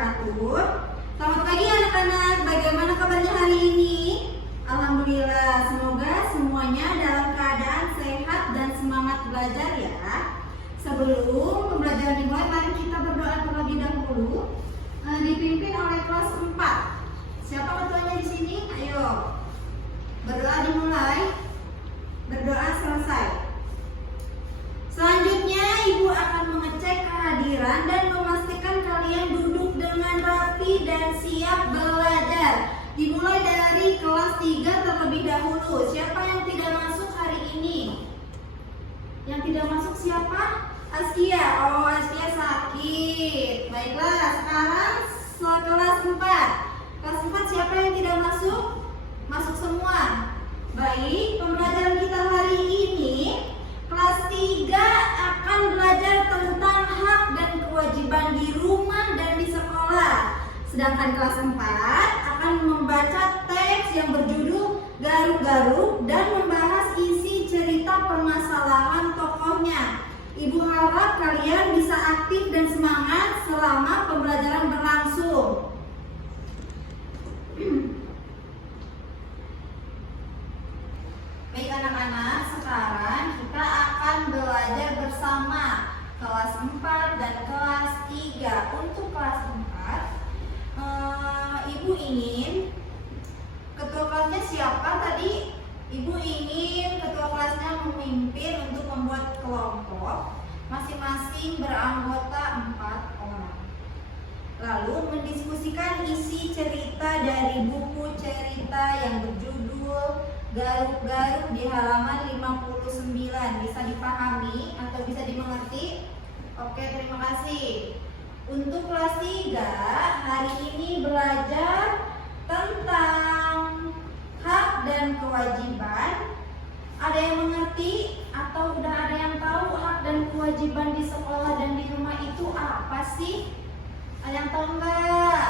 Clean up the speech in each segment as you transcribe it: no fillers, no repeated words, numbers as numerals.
wabarakatuh. Selamat pagi anak-anak, bagaimana kabarnya hari ini? Alhamdulillah, semoga semuanya dalam keadaan sehat dan semangat belajar ya. Sebelum pembelajaran dimulai, mari kita berdoa terlebih dahulu, dipimpin oleh kelas 4. Siapa ketuanya di sini? Ayo, berdoa dimulai, berdoa selesai. Selanjutnya, Ibu akan mengecek kehadiran dan memastikan kalian duduk dengan rapi dan siap belajar. Dimulai dari kelas 3 terlebih dahulu. Siapa yang tidak masuk hari ini? Yang tidak masuk siapa? Askia. Oh, Askia sakit. Baiklah, sekarang kelas 4. Kelas 4 siapa yang tidak masuk? Masuk semua. Baik, pembelajaran kita hari ini kelas 3 akan belajar tentang hak dan kewajiban di rumah dan di sekolah. Sedangkan kelas 4 akan membaca teks yang berjudul Garuk-Garuk dan membahas isi cerita permasalahan tokohnya. Ibu harap kalian bisa aktif dan semangat selama pembelajaran berlangsung. Baik anak-anak, sekarang kita akan belajar bersama kelas 4 dan kelas 3. Untuk kelas 4, Ibu ingin ketua kelasnya siapa tadi? Ibu ingin ketua kelasnya memimpin untuk membuat kelompok masing-masing beranggota 4 orang. Lalu mendiskusikan isi cerita dari buku cerita yang berjudul Garuk-Garuk di halaman 59. Bisa dipahami atau bisa dimengerti? Oke, terima kasih. Untuk kelas 3, hari ini belajar tentang hak dan kewajiban. Ada yang mengerti atau udah ada yang tahu hak dan kewajiban di sekolah dan di rumah itu apa sih? Ada yang tahu enggak?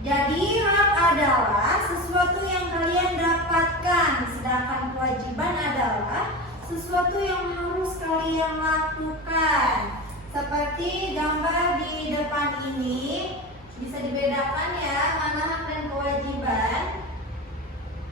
Jadi hak adalah sesuatu yang kalian dapatkan, sedangkan kewajiban adalah sesuatu yang harus kalian lakukan. Seperti gambar di depan ini, bisa dibedakan ya mana hak dan kewajiban.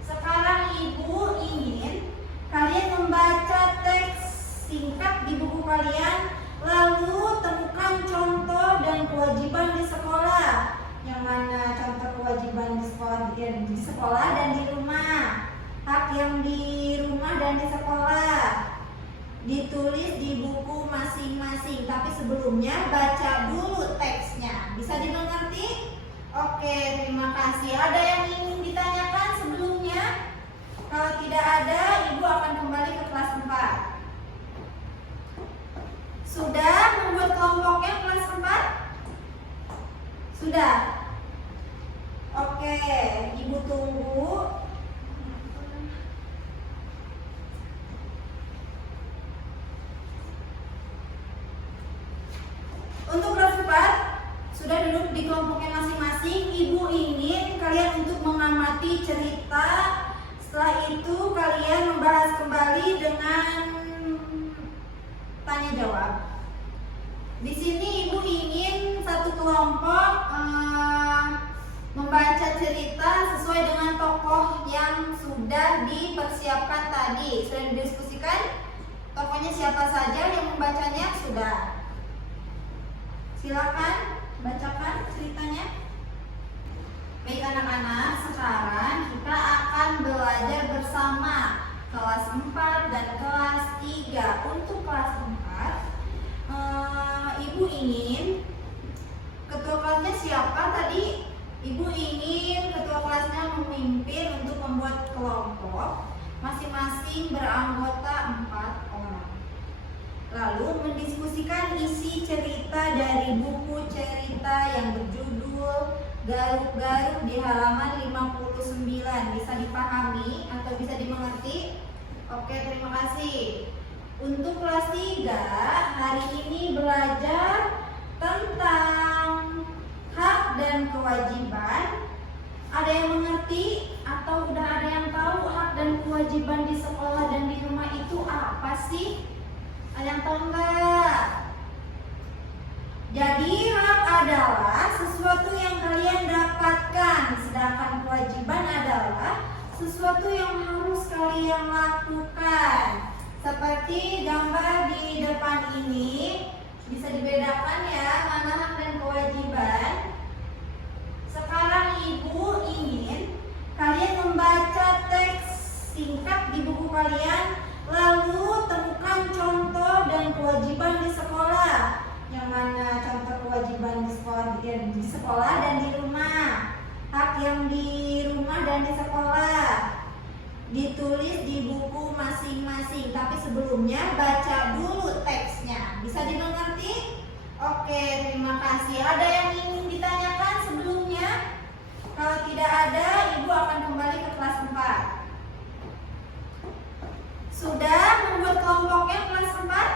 Sekarang Ibu ingin kalian membaca teks singkat di buku kalian, lalu temukan contoh dan kewajiban di sekolah. Yang mana contoh kewajiban di sekolah dan di rumah. Hak yang di rumah dan di sekolah ditulis di buku masing-masing. Tapi sebelumnya baca dulu teksnya. Bisa dimengerti? Oke, terima kasih. Ada yang ingin ditanyakan sebelumnya? Kalau tidak ada, Ibu akan kembali ke kelas 4. Sudah membuat kelompoknya kelas 4? Sudah? Oke, Ibu tunggu. Untuk kelas 4, sudah duduk di kelompoknya masing-masing. Ibu ingin kalian untuk mengamati cerita. Setelah itu kalian membahas kembali dengan tanya jawab. Di sini Ibu ingin satu kelompok membaca cerita sesuai dengan tokoh yang sudah dipersiapkan tadi. Sudah didiskusikan tokohnya siapa saja, yang membacanya sudah. Silakan bacakan ceritanya. Baik anak-anak, sekarang kita akan belajar bersama kelas 4 dan kelas 3. Untuk kelas 4, Ibu ingin ketua kelasnya siapa tadi? Ibu ingin ketua kelasnya memimpin untuk membuat kelompok masing-masing beranggota 4 orang. Lalu mendiskusikan isi cerita dari buku cerita yang berjudul Garuk-Garuk di halaman 59. Bisa dipahami atau bisa dimengerti? Oke, terima kasih. Untuk kelas 3, hari ini belajar tentang hak dan kewajiban. Ada yang mengerti atau udah ada yang tahu hak dan kewajiban di sekolah dan di rumah itu apa sih? Ada yang tahu enggak? Jadi hak adalah sesuatu yang kalian dapatkan, sedangkan kewajiban adalah sesuatu yang harus kalian lakukan. Seperti gambar di depan ini, bisa dibedakan ya mana hak dan kewajiban. Sekarang ibu ingin kalian membaca teks singkat di buku kalian, lalu temukan contoh dan kewajiban di sekolah. Yang mana contoh kewajiban di sekolah dan di rumah. Hak yang di rumah dan di sekolah ditulis di buku masing-masing. Tapi sebelumnya baca dulu teksnya. Bisa dimengerti? Oke, terima kasih. Ada yang ingin ditanyakan sebelumnya? Kalau tidak ada, ibu akan kembali ke kelas 4. Sudah membuat kelompoknya kelas 4?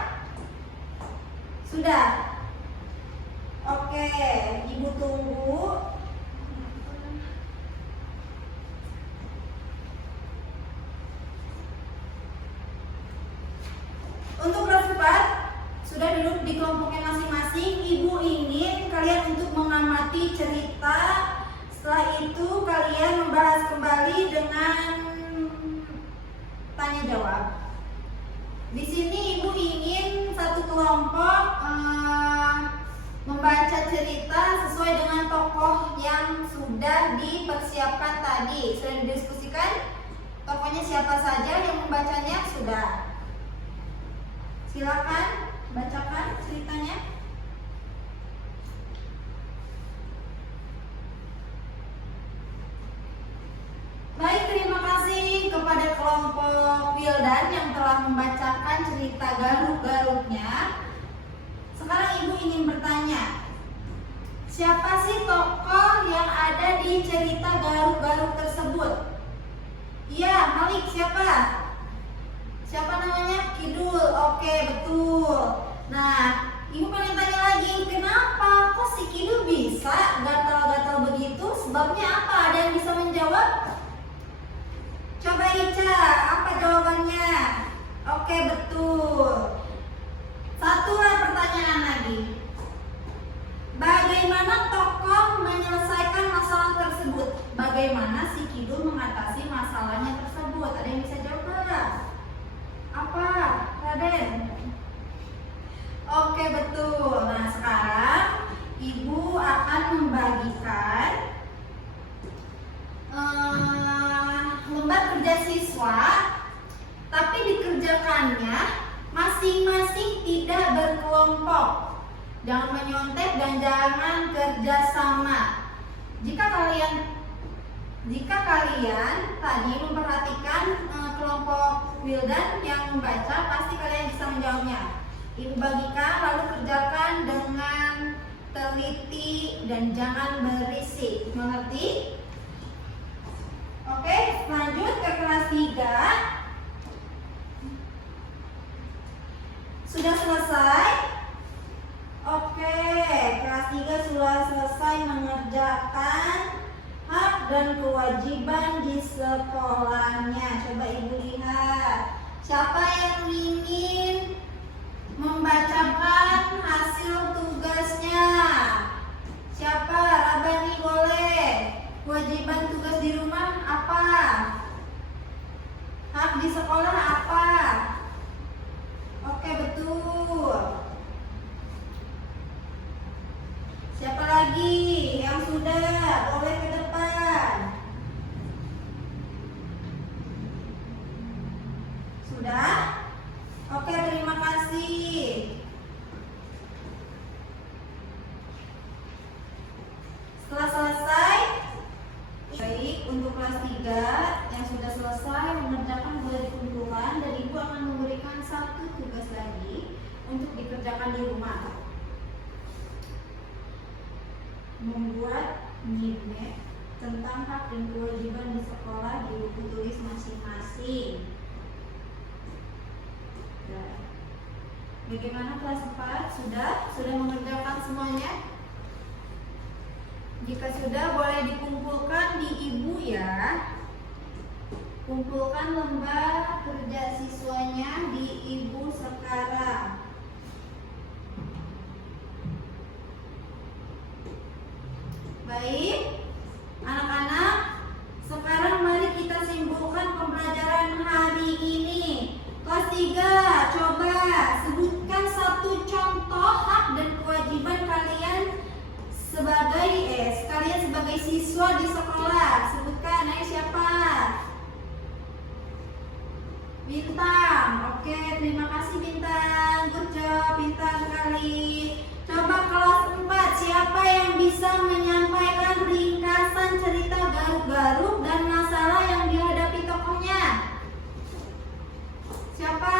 Sudah? Oke, ibu tunggu. Untuk kelas 4, sudah duduk di kelompoknya masing-masing. Ibu ingin kalian untuk mengamati cerita. Setelah itu kalian membahas kembali dengan tanya jawab. Di sini ibu ingin satu kelompok membaca cerita sesuai dengan tokoh yang sudah dipersiapkan tadi. Sudah didiskusikan tokohnya siapa saja, yang membacanya sudah. Silakan bacakan ceritanya. Baik, terima kasih kepada kelompok Wildan yang telah membacakan cerita Garuk-Garuknya. Sekarang ibu ingin bertanya, siapa sih tokoh yang ada di cerita Garuk-Garuk tersebut? Iya, Malik, siapa? Siapa namanya? Kidul. Oke, betul. Nah, ibu pengen tanya lagi, kenapa kok si Kidul bisa gatal-gatal begitu? Sebabnya apa? Ada yang bisa menjawab? Coba Ica, apa jawabannya? Oke, betul. Satu pertanyaan lagi. Bagaimana tokoh menyelesaikan masalah tersebut? Bagaimana si Kidul mengatasi masalahnya tersebut? Ada yang bisa jawab nggak? Apa, Raden? Oke, betul. Nah, sekarang ibu akan membagikan lembar kerja siswa, tapi dikerjakannya masing-masing, tidak berkelompok. Jangan menyontek dan jangan kerjasama. Jika kalian tadi memperhatikan kelompok Wildan yang membaca, pasti kalian bisa menjawabnya. Ibu bagikan, lalu kerjakan dengan teliti dan jangan berisik. Mengerti? Oke, lanjut ke kelas 3. Sudah selesai? Oke, kelas 3 sudah selesai mengerjakan hak dan kewajiban di sekolahnya. Coba ibu lihat, siapa yang ingin membacakan hasil tugasnya? Siapa? Rabani boleh. Kewajiban tugas di rumah apa? Hak di sekolah apa? Oke, betul. Siapa lagi yang sudah? Boleh ke depan. Sudah? Oke, terima kasih. Setelah selesai, baik, untuk kelas 3 yang sudah selesai mengerjakan boleh dikumpulkan, dan ibu akan memberikan satu tugas lagi untuk dikerjakan di rumah. Membuat nilai tentang hak dan kewajiban di sekolah di buku tulis masing-masing. Bagaimana kelas 4? Sudah mengerjakan semuanya? Jika sudah, boleh dikumpulkan di ibu ya. Kumpulkan lembar kerja siswanya di ibu sekarang. sebutkan satu contoh hak dan kewajiban kalian sebagai siswa di sekolah. Sebutkan, ayo siapa? Bintang. Oke, terima kasih Bintang. Good job, pintar sekali. Coba kelas 4, siapa yang bisa menyampaikan ringkasan cerita Garuk-Garuk dan masalah yang dihadapi tokohnya? Siapa?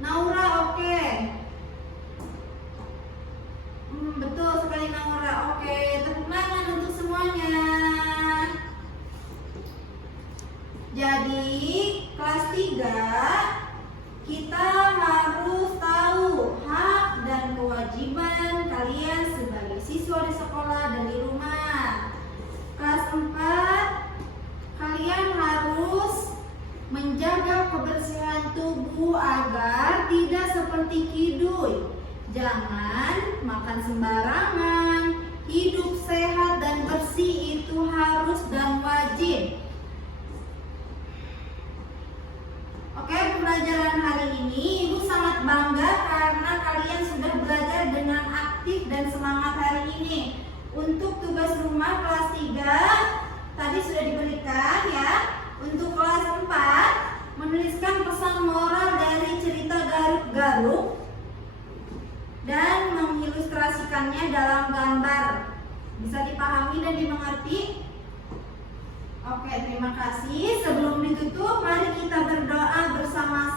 Naura, oke. Betul sekali Naura, oke. Tepuk tangan untuk semuanya. Jadi kelas 3 kita harus tahu hak dan kewajiban kalian sebagai siswa di sekolah dan di rumah. Kelas 4 kalian harus menjaga kebersihan tubuh agar tidak seperti Kiduy. Jangan makan sembarangan. Hidup sehat dan bersih itu harus dan wajib. Oke, pembelajaran hari ini Ibu sangat bangga karena kalian sudah belajar dengan aktif dan semangat hari ini. Untuk tugas rumah kelas 3 tadi sudah diberikan ya. Untuk kelas 4 menuliskan pesan moral dari cerita Garuk-Garuk dan mengilustrasikannya dalam gambar. Bisa dipahami dan dimengerti? Oke, terima kasih. Sebelum ditutup, mari kita berdoa bersama-sama.